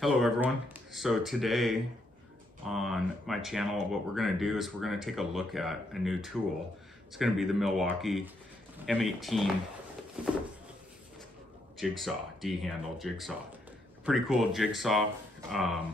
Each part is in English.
Hello everyone. So today on my channel, what we're going to do is we're going to take a look at a new tool. It's going to be the Milwaukee M18 Jig Saw, D-handle jig saw. Pretty cool jig saw. I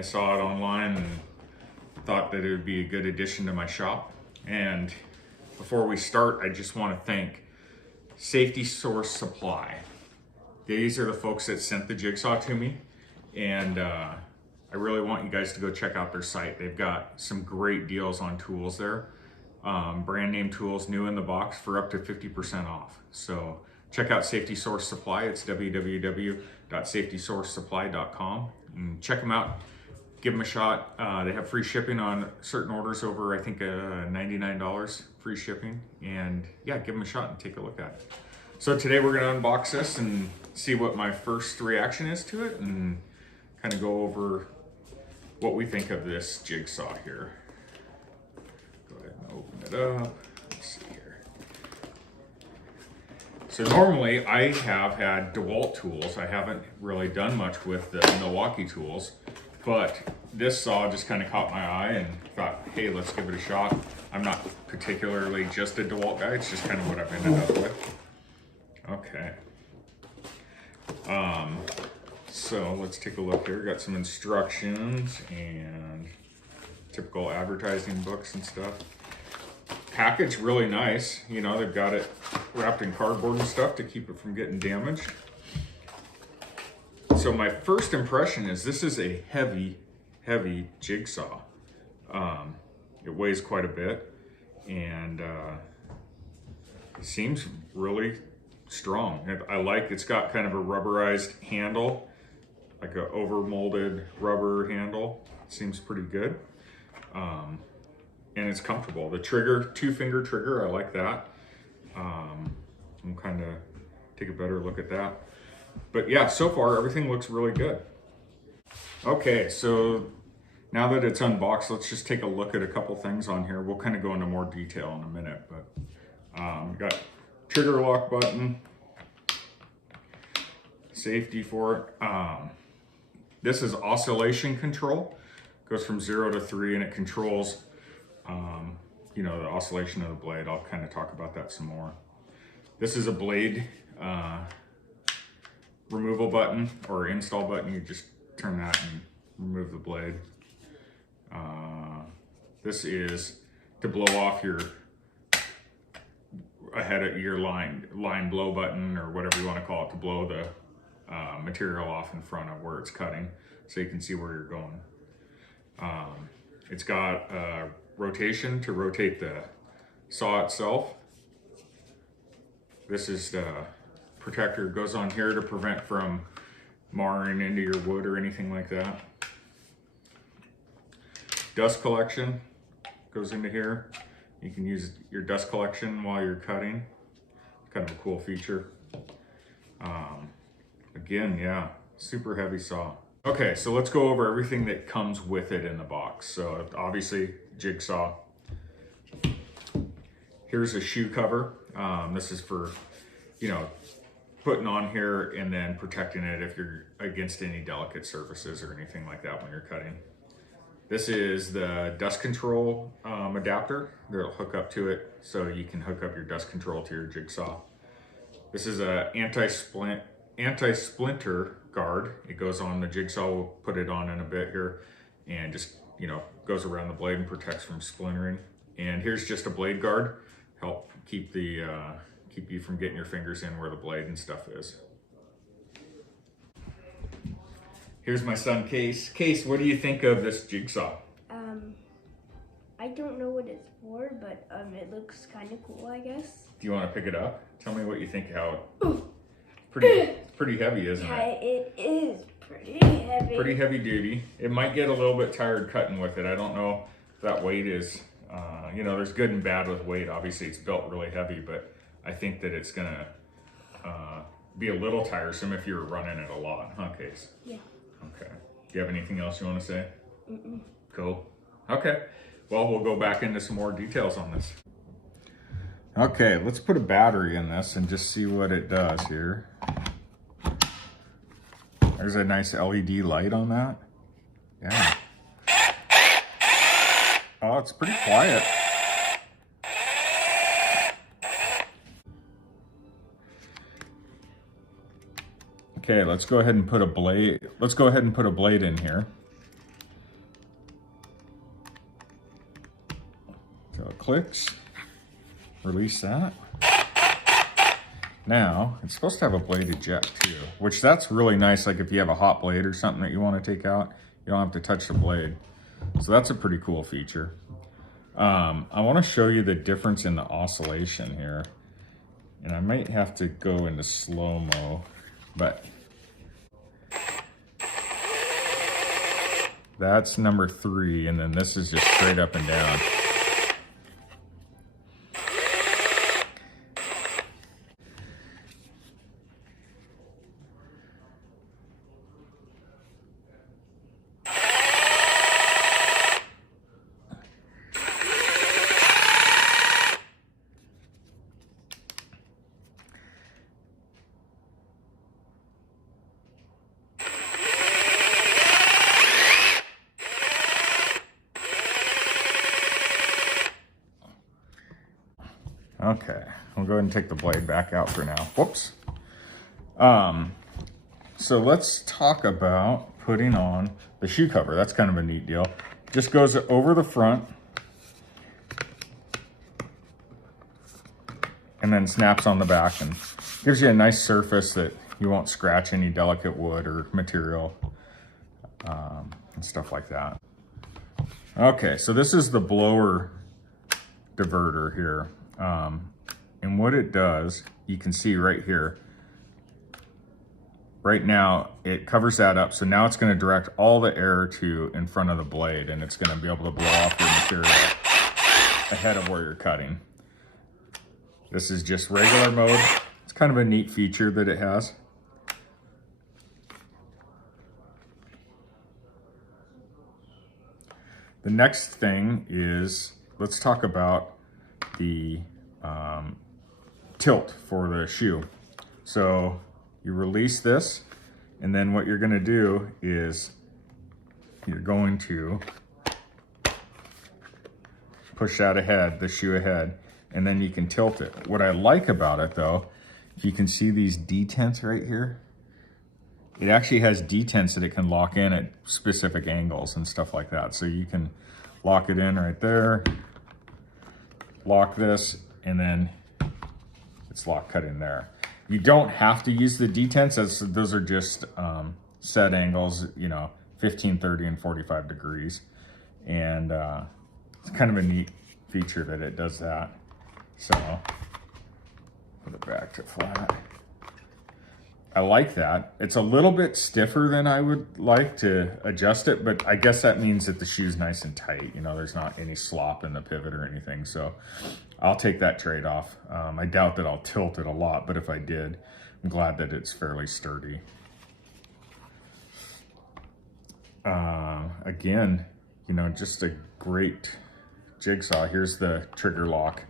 saw it online and thought that it would be a good addition to my shop. And before we start, I just want to thank Safety Source Supply. These are the folks that sent the jigsaw to me. And I really want you guys to go check out their site. They've got some great deals on tools there. Brand name tools, new in the box for up to 50% off. So check out Safety Source Supply. It's www.safetysourcesupply.com. And check them out. Give them a shot. They have free shipping on certain orders over, I think, $99 free shipping. And yeah, give them a shot and take a look at it. So today we're going to unbox this and see what my first reaction is to it, and kind of go over what we think of this jigsaw here. Go ahead and open it up. Let's see here. So normally I have had DeWalt tools. I haven't really done much with the Milwaukee tools, but this saw just kind of caught my eye and thought, hey, let's give it a shot. I'm not particularly just a DeWalt guy. It's just kind of what I've ended up with. Okay. So let's take a look here. Got some instructions and typical advertising books and stuff. Package really nice. You know, they've got it wrapped in cardboard and stuff to keep it from getting damaged. So my first impression is this is a heavy jigsaw. It weighs quite a bit and it seems really strong. I like it's got kind of a rubberized handle, like a over molded rubber handle. Seems pretty good. And it's comfortable. The trigger, 2-finger trigger, I like that. I'm kind of take a better look at that. But yeah, so far everything looks really good. Okay, so now that it's unboxed, let's just take a look at a couple things on here. We'll kind of go into more detail in a minute, but we got trigger lock button, safety for it. This is oscillation control. Goes from 0 to 3 and it controls you know, the oscillation of the blade. I'll kind of talk about that some more. This is a blade removal button or install button. You just turn that and remove the blade. This is to blow off your ahead of your line blow button, or whatever you want to call it, to blow the material off in front of where it's cutting, so you can see where you're going. It's got rotation to rotate the saw itself. This is the protector. It goes on here to prevent from marring into your wood or anything like that. Dust collection goes into here. You can use your dust collection while you're cutting. Kind of a cool feature. Again, yeah, super heavy saw. Okay, so let's go over everything that comes with it in the box. So obviously, jigsaw. Here's a shoe cover. This is for, you know, putting on here and then protecting it if you're against any delicate surfaces or anything like that when you're cutting. This is the dust control adapter that'll hook up to it, so you can hook up your dust control to your jigsaw. This is a anti-splinter guard. It goes on the jigsaw. We'll put it on in a bit here, and just, you know, goes around the blade and protects from splintering. And here's just a blade guard, help keep the keep you from getting your fingers in where the blade and stuff is. Here's my son, Case. Case, what do you think of this jigsaw? I don't know what it's for, but it looks kind of cool, I guess. Do you want to pick it up? Tell me what you think. How pretty heavy, isn't it? It is pretty heavy. Pretty heavy duty. It might get a little bit tired cutting with it. I don't know if that weight is, you know, there's good and bad with weight. Obviously, it's built really heavy, but I think that it's gonna be a little tiresome if you're running it a lot, huh, Case? Yeah. Okay. Do you have anything else you want to say? Mm-mm. Cool. Okay. Well, we'll go back into some more details on this. Okay, let's put a battery in this and just see what it does here. There's a nice LED light on that. Yeah. Oh, it's pretty quiet. Okay, let's go ahead and put a blade. Let's go ahead and put a blade in here. So it clicks. Release that. Now, it's supposed to have a blade eject too, which that's really nice. Like if you have a hot blade or something that you want to take out, you don't have to touch the blade. So that's a pretty cool feature. I want to show you the difference in the oscillation here. And I might have to go into slow-mo, but that's number 3, and then this is just straight up and down. Okay, I'll go ahead and take the blade back out for now. Whoops. So let's talk about putting on the shoe cover. That's kind of a neat deal. Just goes over the front and then snaps on the back and gives you a nice surface that you won't scratch any delicate wood or material and stuff like that. Okay, so this is the blower diverter here. And what it does, you can see right here, right now it covers that up. So now it's going to direct all the air to in front of the blade, and it's going to be able to blow off your material ahead of where you're cutting. This is just regular mode. It's kind of a neat feature that it has. The next thing is, let's talk about the tilt for the shoe. So you release this, and then what you're going to do is you're going to push that ahead, the shoe ahead, and then you can tilt it. What I like about it though, if you can see these detents right here, it actually has detents that it can lock in at specific angles and stuff like that. So you can lock it in right there, lock this, and then it's lock cut in there. You don't have to use the detents, as those are just set angles, you know, 15, 30, and 45 degrees. And it's kind of a neat feature that it does that. So put it back to flat. I like that. It's a little bit stiffer than I would like to adjust it, but I guess that means that the shoe's nice and tight. You know, there's not any slop in the pivot or anything. So I'll take that trade-off. I doubt that I'll tilt it a lot, but if I did, I'm glad that it's fairly sturdy. Again, you know, just a great jigsaw. Here's the trigger lock.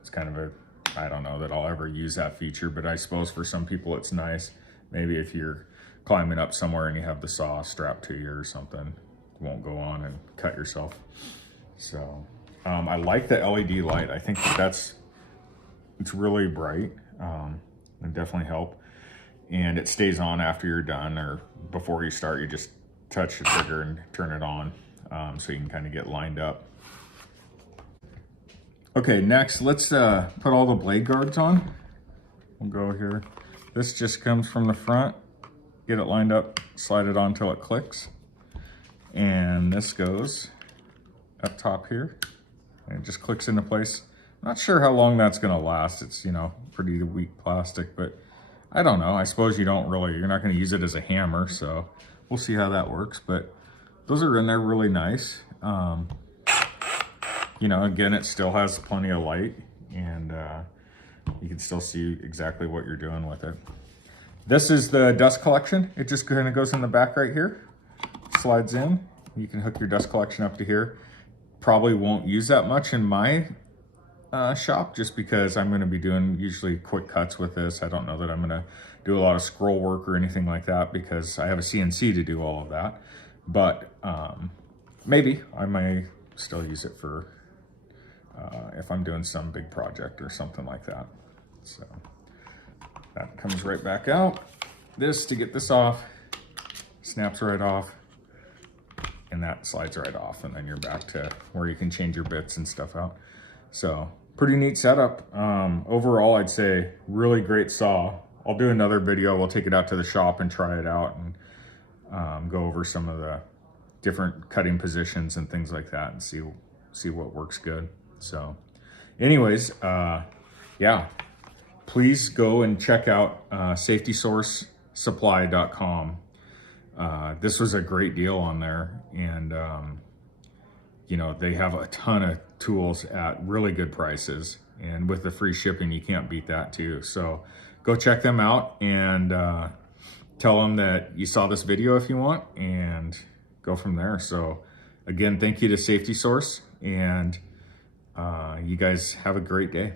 It's kind of a, I don't know that I'll ever use that feature, but I suppose for some people it's nice. Maybe if you're climbing up somewhere and you have the saw strapped to you or something, you won't go on and cut yourself. So I like the LED light. I think it's really bright. It definitely help. And it stays on after you're done, or before you start, you just touch the trigger and turn it on, so you can kind of get lined up. Okay, next, let's put all the blade guards on. We'll go here. This just comes from the front. Get it lined up, slide it on until it clicks. And this goes up top here. And it just clicks into place. Not sure how long that's gonna last. It's, you know, pretty weak plastic, but I don't know. I suppose you're not gonna use it as a hammer, so we'll see how that works. But those are in there really nice. You know, again, it still has plenty of light, and you can still see exactly what you're doing with it. This is the dust collection. It just kind of goes in the back right here, slides in. You can hook your dust collection up to here. Probably won't use that much in my shop, just because I'm going to be doing usually quick cuts with this. I don't know that I'm going to do a lot of scroll work or anything like that because I have a CNC to do all of that. But maybe I may still use it for if I'm doing some big project or something like that. So that comes right back out. This, to get this off, snaps right off, and that slides right off, and then you're back to where you can change your bits and stuff out. So pretty neat setup. Overall, I'd say really great saw. I'll do another video. We'll take it out to the shop and try it out and go over some of the different cutting positions and things like that and see what works good. So anyways, yeah, please go and check out safetysourcesupply.com. This was a great deal on there, and you know, they have a ton of tools at really good prices, and with the free shipping, you can't beat that too. So go check them out and tell them that you saw this video if you want, and go from there. So again, thank you to Safety Source, and you guys have a great day.